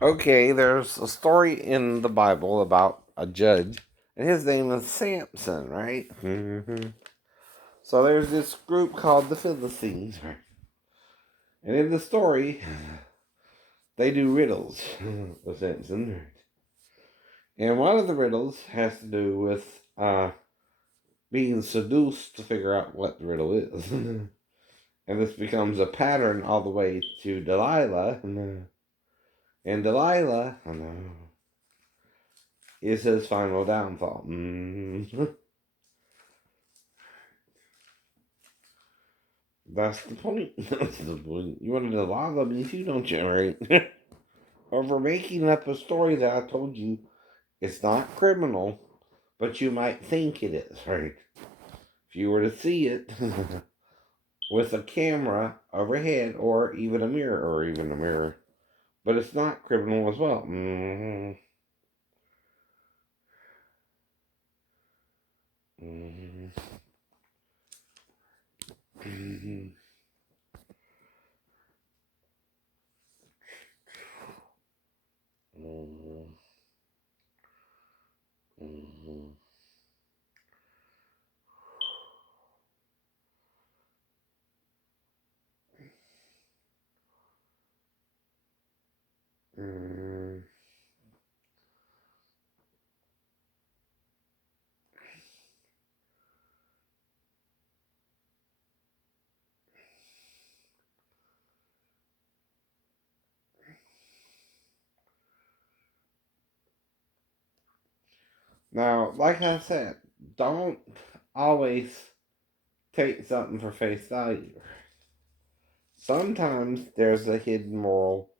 Okay, there's a story in the Bible about a judge, and his name is Sampson, right? So there's this group called the Philistines, right? And in the story, they do riddles with Sampson. And one of the riddles has to do with being seduced to figure out what the riddle is. And this becomes a pattern all the way to Delilah. And Delilah is his final downfall. That's the point. That's the point. You want to Delilah me too, don't you, right? Over making up a story that I told you it's not criminal, but you might think it is, right? If you were to see it with a camera overhead or even a mirror, but it's not criminal as well. Mm-hmm. Mm-hmm. Mm-hmm. Mm-hmm. Mm-hmm. Mm-hmm. Now, like I said, don't always take something for face value. Sometimes there's a hidden moral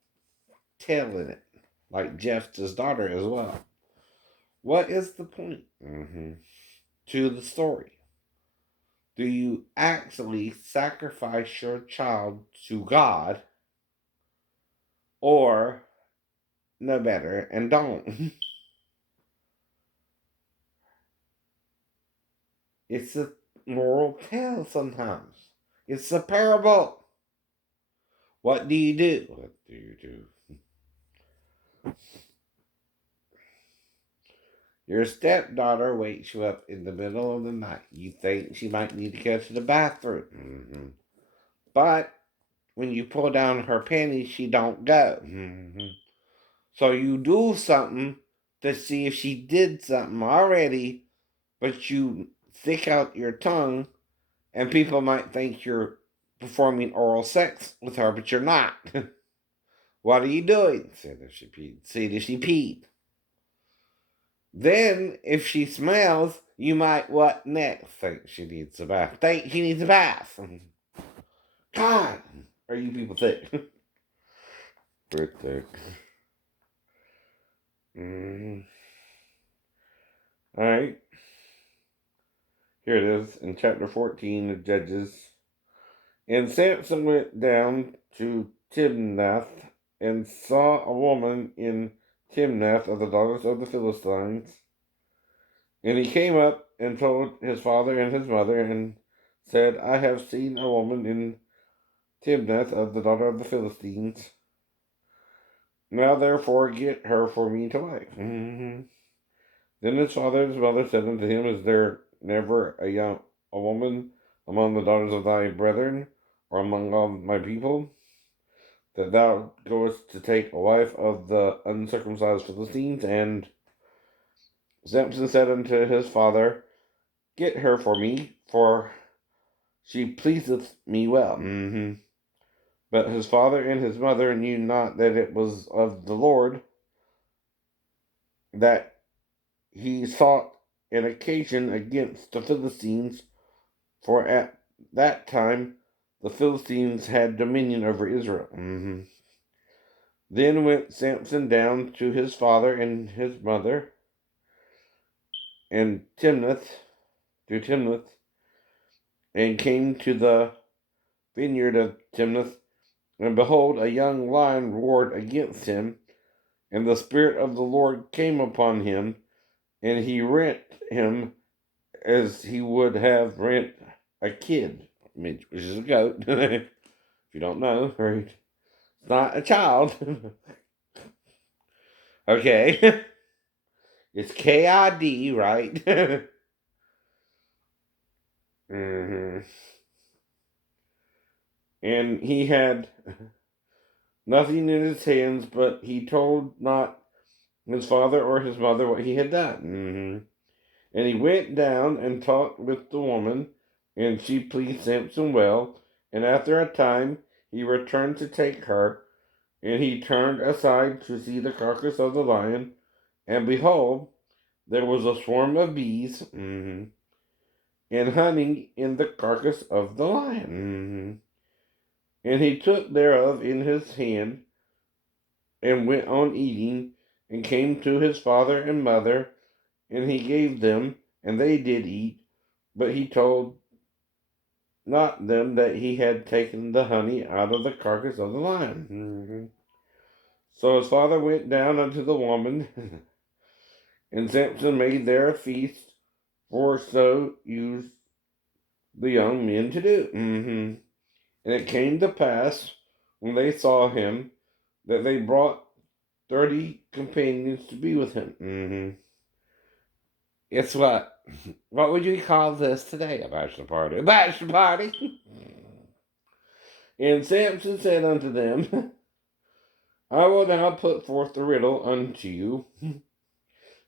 tale in it, like Jeff's daughter as well. What is the point to the story? Do you actually sacrifice your child to God, or no better and don't? It's a moral tale sometimes. It's a parable. What do you do? What do you do? Your stepdaughter wakes you up in the middle of the night. You think she might need to go to the bathroom. But when you pull down her panties, she don't go. So you do something to see if she did something already, but you stick out your tongue, and people might think you're performing oral sex with her, but you're not. What are you doing? See if she peed. See if she peed. Then, if she smells, you might what next? Think she needs a bath. Think she needs a bath. God, are you people thick? We're thick. All right. Here it is in chapter 14 of Judges. And Samson went down to Timnath and saw a woman in Timnath of the daughters of the Philistines. And he came up and told his father and his mother and said, I have seen a woman in Timnath of the daughter of the Philistines. Now therefore get her for me to wife. Then his father and his mother said unto him, Is there never a woman among the daughters of thy brethren, or among all my people, that thou goest to take a wife of the uncircumcised Philistines? And Samson said unto his father, Get her for me, for she pleaseth me well. But his father and his mother knew not that it was of the Lord that he sought an occasion against the Philistines, for at that time the Philistines had dominion over Israel. Then went Samson down to his father and his mother, and Timnath, and came to the vineyard of Timnath, and behold, a young lion roared against him, and the Spirit of the Lord came upon him, and he rent him as he would have rent a kid, which is a goat, if you don't know, right? It's not a child. Okay. It's KID, right? hmm And he had nothing in his hands, but he told not his father or his mother what he had done. And he went down and talked with the woman, and she pleased Sampson well. And after a time he returned to take her, and he turned aside to see the carcass of the lion, and behold, there was a swarm of bees and honey in the carcass of the lion. And he took thereof in his hand, and went on eating, and came to his father and mother, and he gave them, and they did eat. But he told not them that he had taken the honey out of the carcass of the lion. So his father went down unto the woman, and Samson made there a feast, for so used the young men to do. And it came to pass, when they saw him, that they brought 30 companions to be with him. Guess what? What would you call this today? A bachelor party. A bachelor party! And Samson said unto them, I will now put forth the riddle unto you.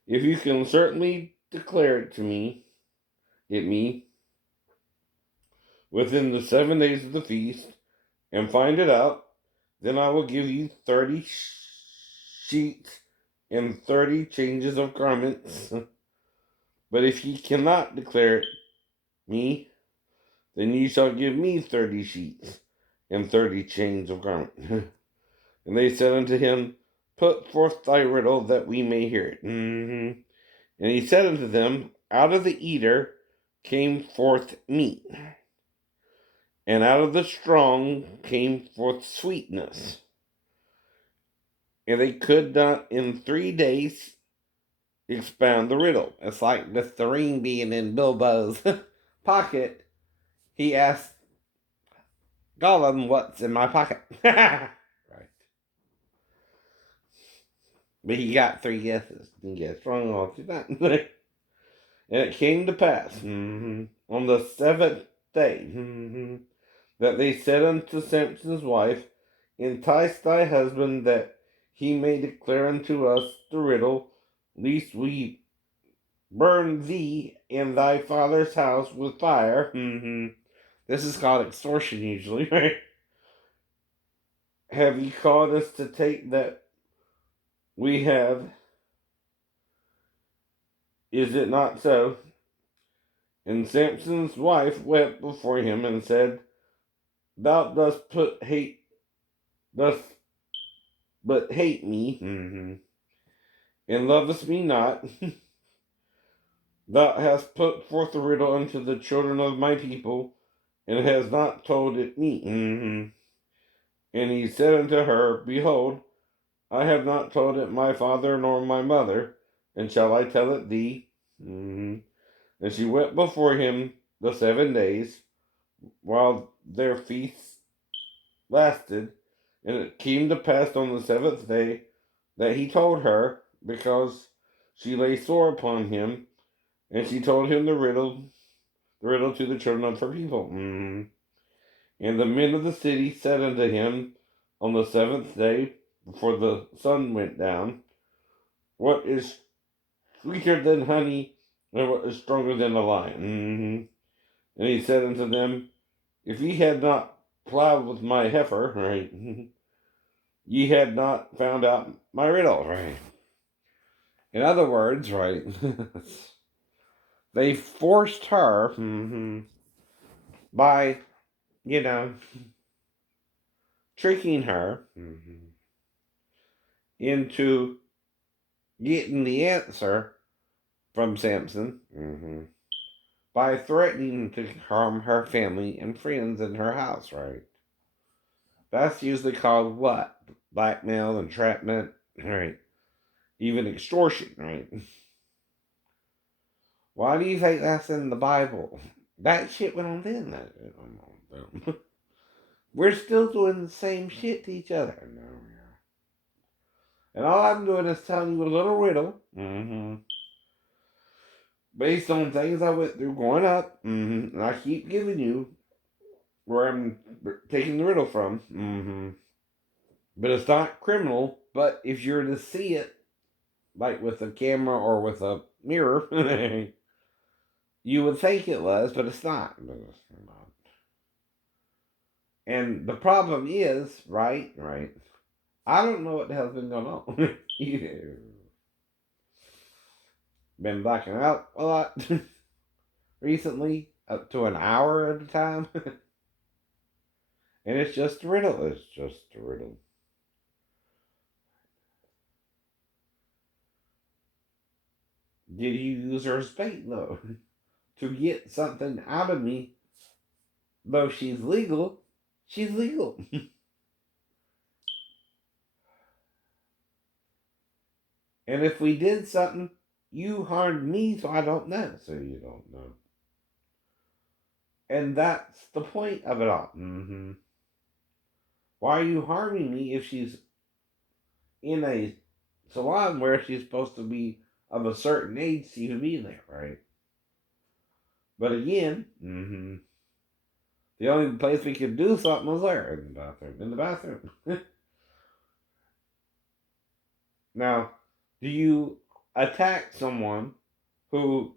If you can certainly declare it to me, within the 7 days of the feast, and find it out, then I will give you 30 sheets and 30 changes of garments. But if ye cannot declare it me, then ye shall give me 30 sheets and 30 changes of garment. And they said unto him, Put forth thy riddle, that we may hear it. And he said unto them, Out of the eater came forth meat, and out of the strong came forth sweetness. And they could not in 3 days expound the riddle. It's like the ring being in Bilbo's pocket. He asked Gollum, what's in my pocket? Right. But he got 3 guesses. He gets strong all to that. And it came to pass on the 7th day that they said unto Sampson's wife, Entice thy husband, that he may declare unto us the riddle, lest we burn thee and thy father's house with fire. This is called extortion usually, right? Have ye called us to take that we have? Is it not so? And Sampson's wife wept before him and said, Thou dost but hate me, and lovest me not. Thou hast put forth the riddle unto the children of my people, and hast not told it me. And he said unto her, Behold, I have not told it my father nor my mother, and shall I tell it thee? And she wept before him the 7 days, while their feast lasted. And it came to pass on the 7th day that he told her, because she lay sore upon him, and she told him the riddle to the children of her people. And the men of the city said unto him on the 7th day, before the sun went down, What is sweeter than honey, and what is stronger than a lion? And he said unto them, If ye had not plowed with my heifer, right, ye had not found out my riddle, right? In other words, right, they forced her by, tricking her into getting the answer from Sampson by threatening to harm her family and friends in her house, right? That's usually called what? Blackmail, entrapment, right? Even extortion, right? Why do you think that's in the Bible? That shit went on then. we're still doing the same shit to each other. No, yeah. And all I'm doing is telling you a little riddle, based on things I went through growing up, and I keep giving you where I'm taking the riddle from. But it's not criminal. But if you're to see it, like with a camera or with a mirror, you would think it was, but it's not. And the problem is, right. I don't know what the hell's been going on. Been blacking out a lot recently, up to an hour at a time. And it's just a riddle. It's just a riddle. Did you use her as bait, though, to get something out of me? Though she's legal, she's legal. And if we did something, you harmed me, so I don't know. So you don't know. And that's the point of it all. Why are you harming me if she's in a salon where she's supposed to be of a certain age to even be there, right? But again, the only place we could do something was there, in the bathroom. In the bathroom. Now, do you attack someone who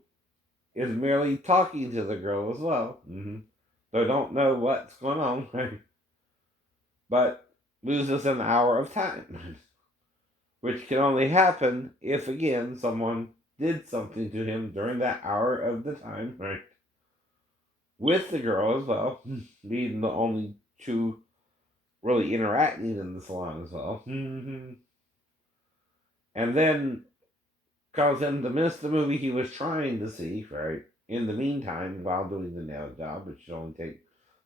is merely talking to the girl as well? They don't know what's going on, right? But loses an hour of time, which can only happen if, again, someone did something to him during that hour of the time, right? With the girl as well, being the only two really interacting in the salon as well. And then cause him to miss the movie he was trying to see, right? In the meantime, while doing the nail job, which should only take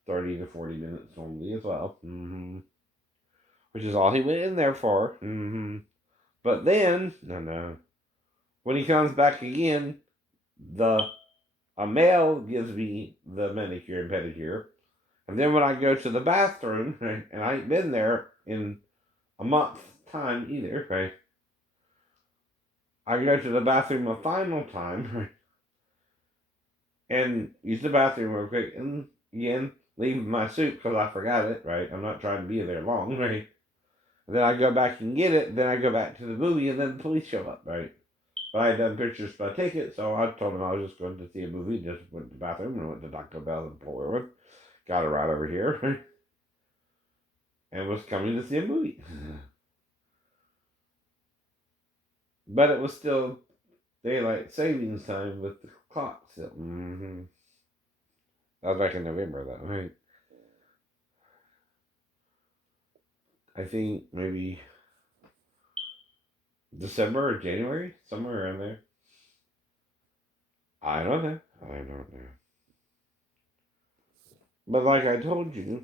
30 to 40 minutes normally as well. Which is all he went in there for. But then, no. When he comes back again, a male gives me the manicure and pedicure. And then when I go to the bathroom, right, and I ain't been there in a month's time either, right? I go to the bathroom a final time, right, and use the bathroom real quick, and again, leave my suit because I forgot it, right? I'm not trying to be there long, right? And then I go back and get it, then I go back to the movie, and then the police show up, right? But I had done pictures by ticket, so I told them I was just going to see a movie, just went to the bathroom, and went to Taco Bell and Port got it right over here, right? And was coming to see a movie. But it was still daylight savings time with the clock still. That was back in November, though, right? I think maybe December or January, somewhere around there. I don't know. But like I told you,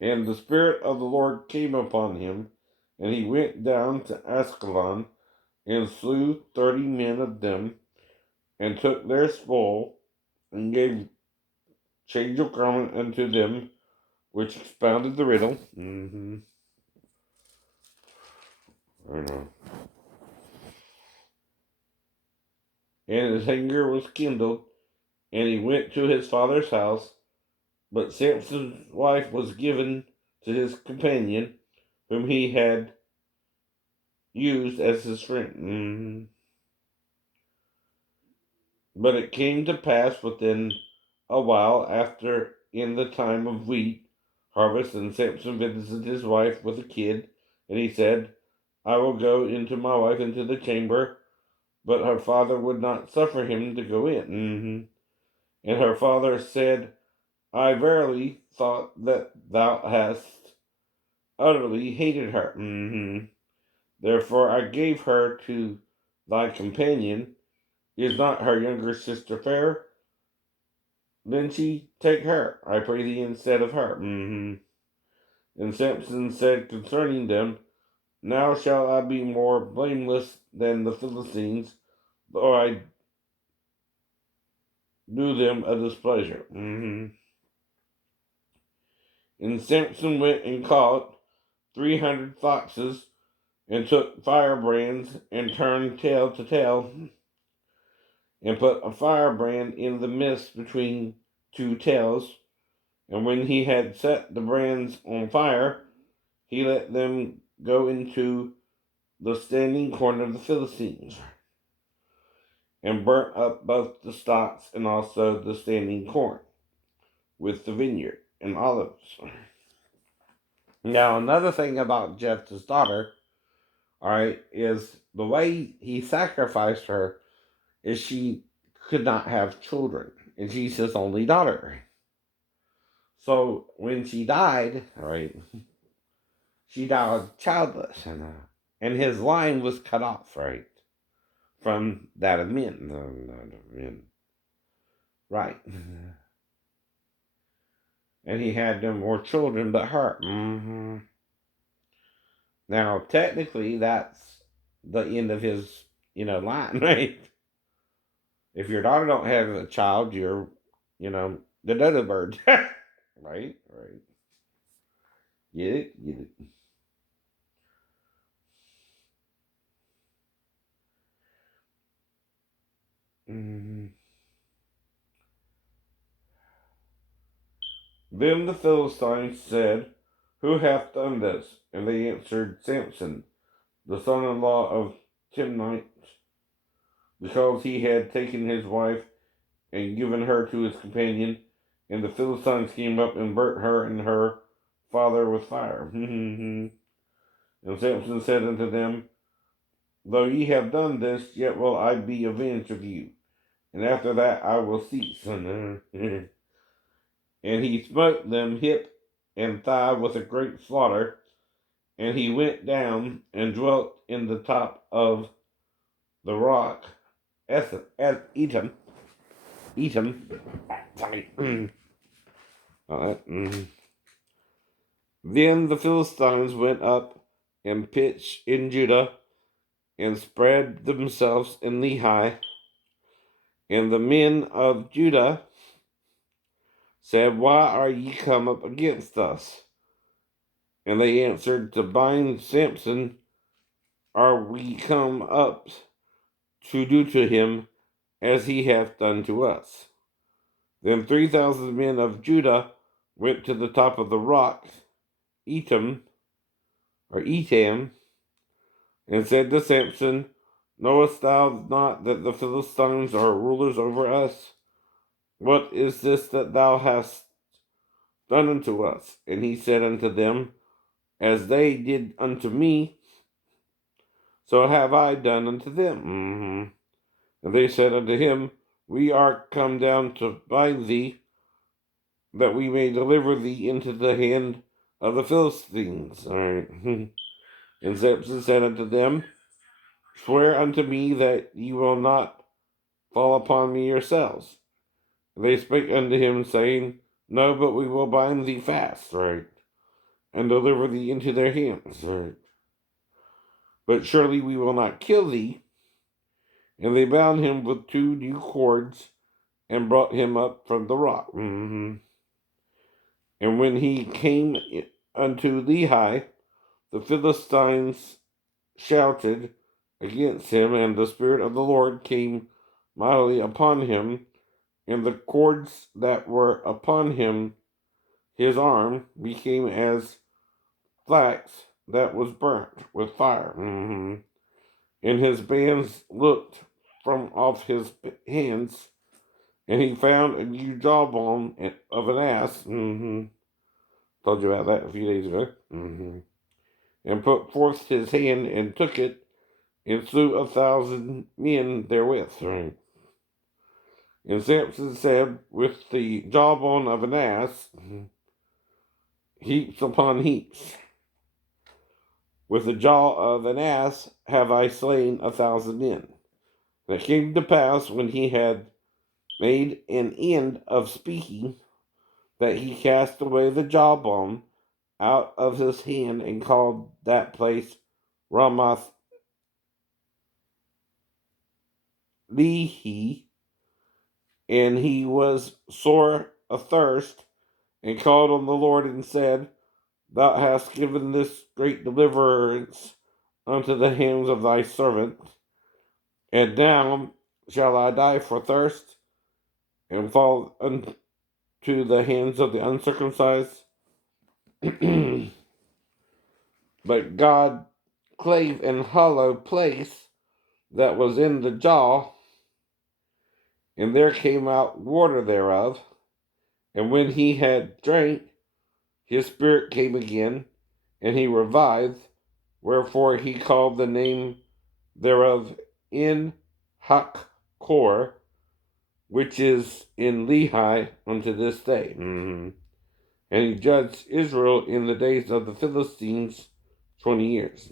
and the Spirit of the Lord came upon him, and he went down to Ascalon, and slew 30 men of them, and took their spoil, and gave change of garment unto them, which expounded the riddle. I know. And his anger was kindled, and he went to his father's house. But Sampson's wife was given to his companion, whom he had used as his friend. But it came to pass within a while after, in the time of wheat harvest, and Sampson visited his wife with a kid, and he said, I will go into my wife into the chamber. But her father would not suffer him to go in. And her father said, I verily thought that thou hast utterly hated her. Therefore I gave her to thy companion. Is not her younger sister fair? Then she take her, I pray thee, instead of her. And Sampson said concerning them, Now shall I be more blameless than the Philistines, though I do them a displeasure. And Sampson went and caught 300 foxes and took firebrands and turned tail to tail and put a firebrand in the midst between two tails. And when he had set the brands on fire, he let them go into the standing corn of the Philistines, and burnt up both the stocks and also the standing corn, with the vineyard and olives. Now, another thing about Jephthah's daughter, all right, is the way he sacrificed her is she could not have children, and she's his only daughter. So when she died, all right, she died childless, and his line was cut off, right, from that of men. Right. And he had no more children but her. Now, technically, that's the end of his, line, right? If your daughter don't have a child, you're, the dodo bird. Right? Right. Get it? Get it. Then the Philistines said, "Who hath done this?" And they answered, "Sampson, the son-in-law of Timnite, because he had taken his wife and given her to his companion, and the Philistines came up and burnt her and her father with fire." And Samson said unto them, "Though ye have done this, yet will I be avenged of you, and after that I will cease." And he smote them hip and thigh with a great slaughter, and he went down and dwelt in the top of the rock, Etam. Sorry. Then the Philistines went up and pitched in Judah and spread themselves in Lehi. And the men of Judah said, "Why are ye come up against us?" And they answered, "To bind Sampson are we come up to do to him as he hath done to us." Then 3,000 men of Judah went to the top of the rock, Etam, and said to Sampson, "Knowest thou not that the Philistines are rulers over us? What is this that thou hast done unto us?" And he said unto them, "As they did unto me, so have I done unto them." And they said unto him, "We are come down to bind thee, that we may deliver thee into the hand of the Philistines." All right. And Samson said unto them, "Swear unto me that ye will not fall upon me yourselves." And they spake unto him, saying, "No, but we will bind thee fast, right, and deliver thee into their hands, right. But surely we will not kill thee." And they bound him with 2 new cords and brought him up from the rock. And when he came unto Lehi, the Philistines shouted against him, and the Spirit of the Lord came mightily upon him, and the cords that were upon his arm, became as flax that was burnt with fire. And his bands looked from off his hands, and he found a new jawbone of an ass. Told you about that a few days ago. And put forth his hand and took it, and slew 1,000 men therewith. Right? And Samson said, "With the jawbone of an ass, heaps upon heaps. With the jaw of an ass have I slain 1,000 men." And it came to pass, when he had made an end of speaking, that he cast away the jawbone out of his hand, and called that place Ramath Lehi. And he was sore athirst, and called on the Lord, and said, Thou hast given this great deliverance unto the hands of thy servant, and now shall I die for thirst, and fall unto the hands of the uncircumcised? But God clave an hollow place that was in the jaw, and there came out water thereof. And when he had drank, his spirit came again, and he revived. Wherefore he called the name thereof In Hakkor, which is in Lehi unto this day. And he judged Israel in the days of the Philistines 20 years.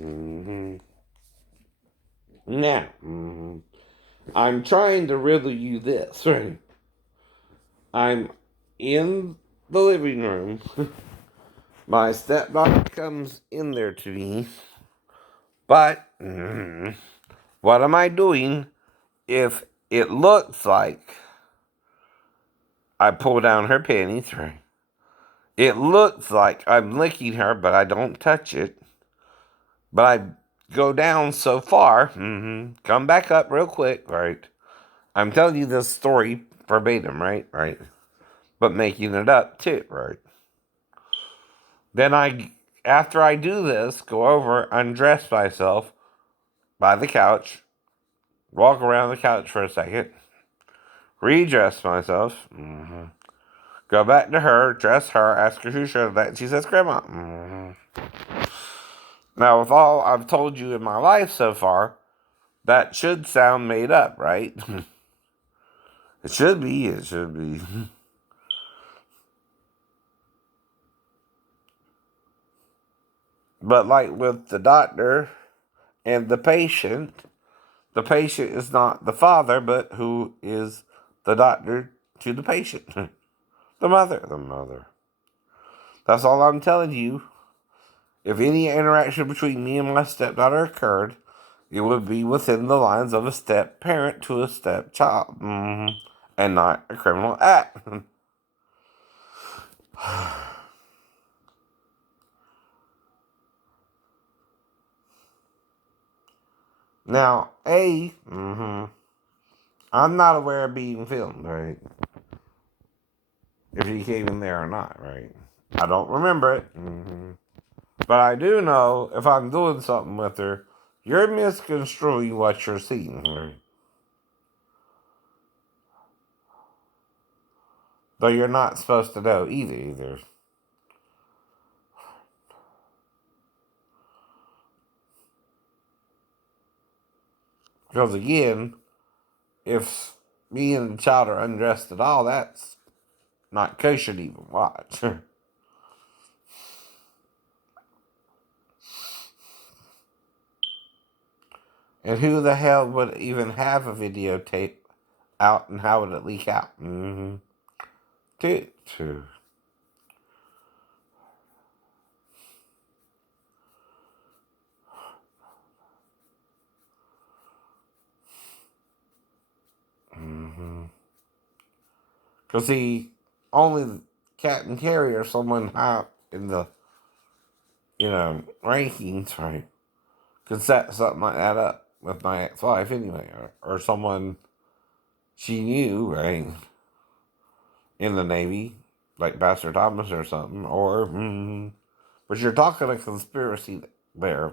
Now, I'm trying to riddle you this, right? I'm in the living room. My stepdaughter comes in there to me. But, what am I doing if it looks like I pull down her panties, right? It looks like I'm licking her, but I don't touch it. But I go down so far, come back up real quick, right? I'm telling you this story verbatim, right? Right. But making it up too, right? Then after I do this, go over, undress myself by the couch, walk around the couch for a second, redress myself, go back to her, dress her, ask her who showed that, and she says, Grandma. Now, with all I've told you in my life so far, that should sound made up, right? It should be. But like with the doctor and the patient is not the father, but who is the doctor to the patient? The mother. That's all I'm telling you. If any interaction between me and my stepdaughter occurred, it would be within the lines of a step parent to a stepchild, and not a criminal act. Now, I'm not aware of being filmed, right? If he came in there or not, right? I don't remember it. But I do know if I'm doing something with her, you're misconstruing what you're seeing, right? Though you're not supposed to know either. Because again, if me and the child are undressed at all, that's not kosher to even watch. And who the hell would even have a videotape out, and how would it leak out? True. Because only the cat and carrier, someone high in the, rankings, right, could set something like that up with my ex-wife anyway, or someone she knew, right, in the Navy, like Pastor Thomas or something, or, but you're talking a conspiracy there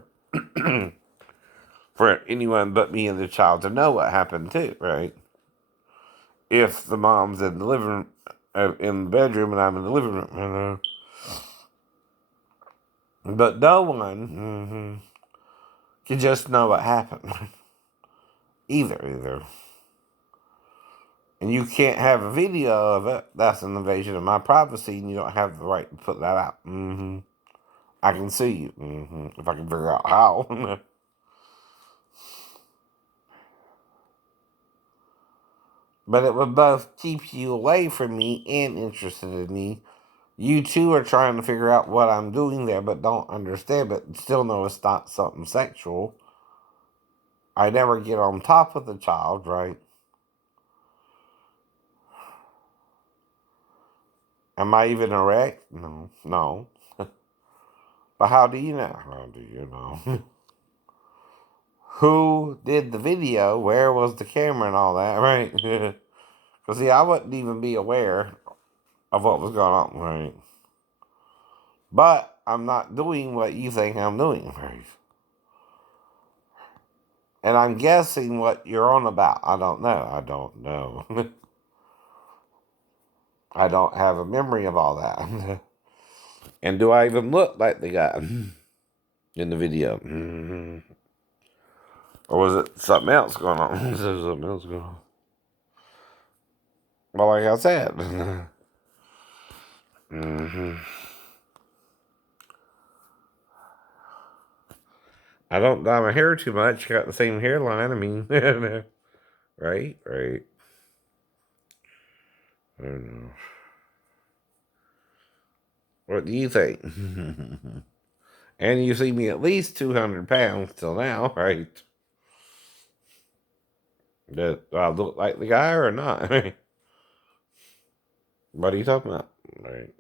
for anyone but me and the child to know what happened too, right? If the mom's in the living room, in the bedroom, and I'm in the living room, but no one can just know what happened either. And you can't have a video of it. That's an invasion of my privacy, and you don't have the right to put that out. I can sue you if I can figure out how. But it would both keep you away from me and interested in me. You two are trying to figure out what I'm doing there, but don't understand, but still know it's not something sexual. I never get on top of the child, right? Am I even erect? No. No. But how do you know? How do you know? Who did the video? Where was the camera and all that, right? Because, see, I wouldn't even be aware of what was going on, right? But I'm not doing what you think I'm doing, right? And I'm guessing what you're on about. I don't know. I don't know. I don't have a memory of all that. And do I even look like the guy in the video? Or was it something else going on? Was there something else going on? Well, like I said, I don't dye my hair too much. Got the same hairline. I mean, right, right. I don't know. What do you think? And you see me at least 200 pounds till now, right? Do I look like the guy or not? What are you talking about? Right.